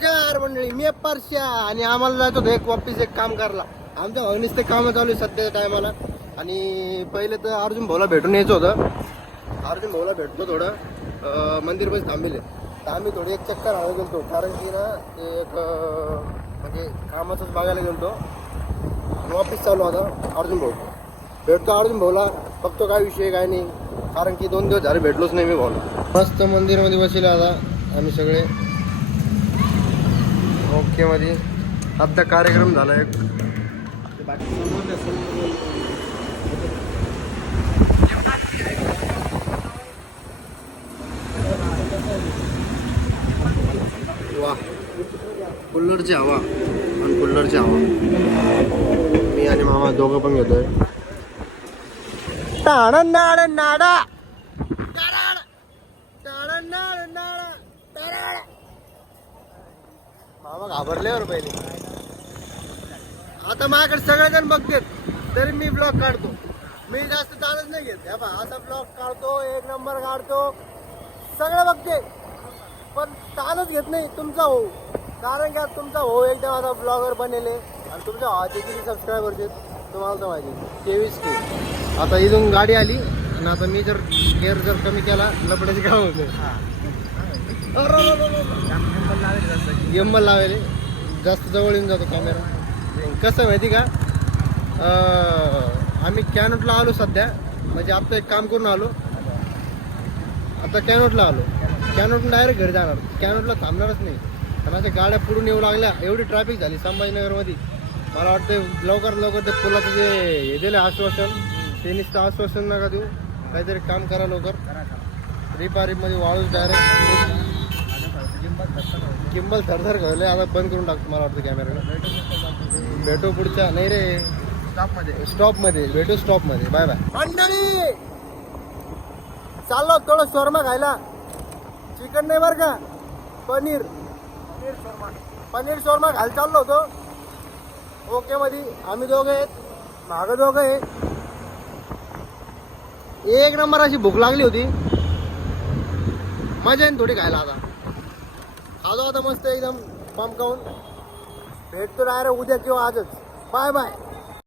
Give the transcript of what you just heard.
नमस्कार मंडळी, मी परश्या आणि आम्हाला जायचं होतं वापिस एक काम करायला. आमच्या भावनीच ते काम चालू आहे सध्याच्या टायमाला. आणि पहिले तर अर्जुन भाऊला भेटून यायचं होतं. अर्जुन भाऊला भेटतो थोडं मंदिरमध्ये थांबले तर आम्ही थोडी एक चक्कर हवे गेलतो, कारण की ना ते एक म्हणजे कामाचंच बघायला गेलतो. ऑफिस चालू होता. अर्जुन भाऊ भेटतो, अर्जुन भाऊला बघतो काय विषय काय नाही, कारण की 2 दिवस झाले भेटलोच नाही मी भाऊला. मस्त मंदिरमध्ये बसले आता आम्ही सगळे ओके मध्ये. आता कार्यक्रम झाला एक. वा, कुल्लरची हवा आणि कुल्लरची हवा. मी आणि मामा दोघं पण घेतोय. टाणा नाडा नाडा मामा घाबरले बरं पहिले. आता माझ्याकडे सगळेजण बघतेत तरी मी ब्लॉग काढतो. मी जास्त चालत नाही घेत. आता ब्लॉग काढतो, 1 नंबर काढतो, सगळं बघते, पण चालत घेत नाही तुमचा भाऊ. कारण की तुमचा भाऊ एकदम आता ब्लॉगर बनेले आणि तुमच्या भावाचे किती सबस्क्रायबरचे तुम्हाला तर माहिती 23K. आता इथून गाडी आली आणि आता मी जर गेअर जर कमी केला लपड्याचे काम होते. गिंबल लावले, जास्त जवळ येऊन जातो कॅमेरा. कसं माहिती का, आम्ही कॅनोटला आलो सध्या, म्हणजे आता एक काम करून आलो. आता कॅनोटला आलो, कॅनोटून डायरेक्ट घरी जाणार. कॅनोटला थांबणारच नाही, कारण अशा गाड्या पुढून येऊ लागल्या. एवढी ट्रॅफिक झाली संभाजीनगरमध्ये. मला वाटतं लवकर ते पुलाचं जे हे दिलं आश्वासन, ते नुसतं आश्वासन नका देऊ, काहीतरी काम करा लवकर. रिपारीमध्ये वाळूच डायरेक्ट. गिंबल थरथर घालले, आता बंद करून टाकतो मला वाटतं कॅमेरा. भेटू पुढच्या, नाही रे, स्टॉपमध्ये भेटू, स्टॉपमध्ये. बाय बाय मंडळी. चाललो थोडं शोरमा खायला. चिकन नाही बरं का, पनीर शोरमा खायला चाललो होतो ओके मध्ये. आम्ही दोघं आहेत, मागं दोघं आहे. 1 नंबर अशी भूक लागली होती, मजा येईन थोडी खायला. आता खातो आता मस्त एकदम पंप खाऊन. भेटतो डायरेक्ट उद्या किंवा आजच. Bye bye.